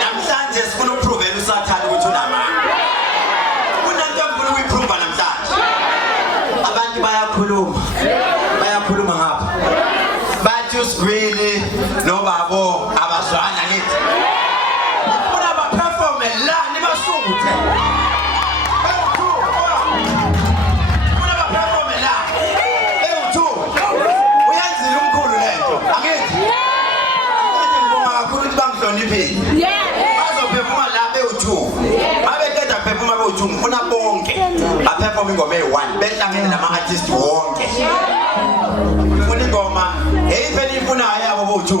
namhlanje sifuna ukuprovela usathane ukuthi unamandla. Kunanto ngifuna ukuyiprova namhlanje. Abantu bayakhuluma ngapha. Bathi uSgwili noBabo abazwana nithi. Ufuna ba-performe la nibasunguthe. Bazophefuma la be-2 babeqeda kuphefuma be-2 ngifuna bonke baphefoma ingoma eyi-1 behlangene nama-artist wonke ngifuna ingoma eyiphi eniyifunayo yabo bo-2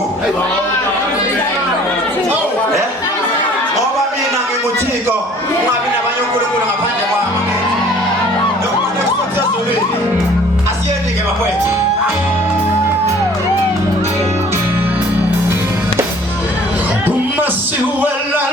ngoba mina nginguThixo ungabi nabanye uNkulunkulu ngaphandle kwami nokubona isikhathi sezulwini asiyeni-ke bafowethu. Uma siwela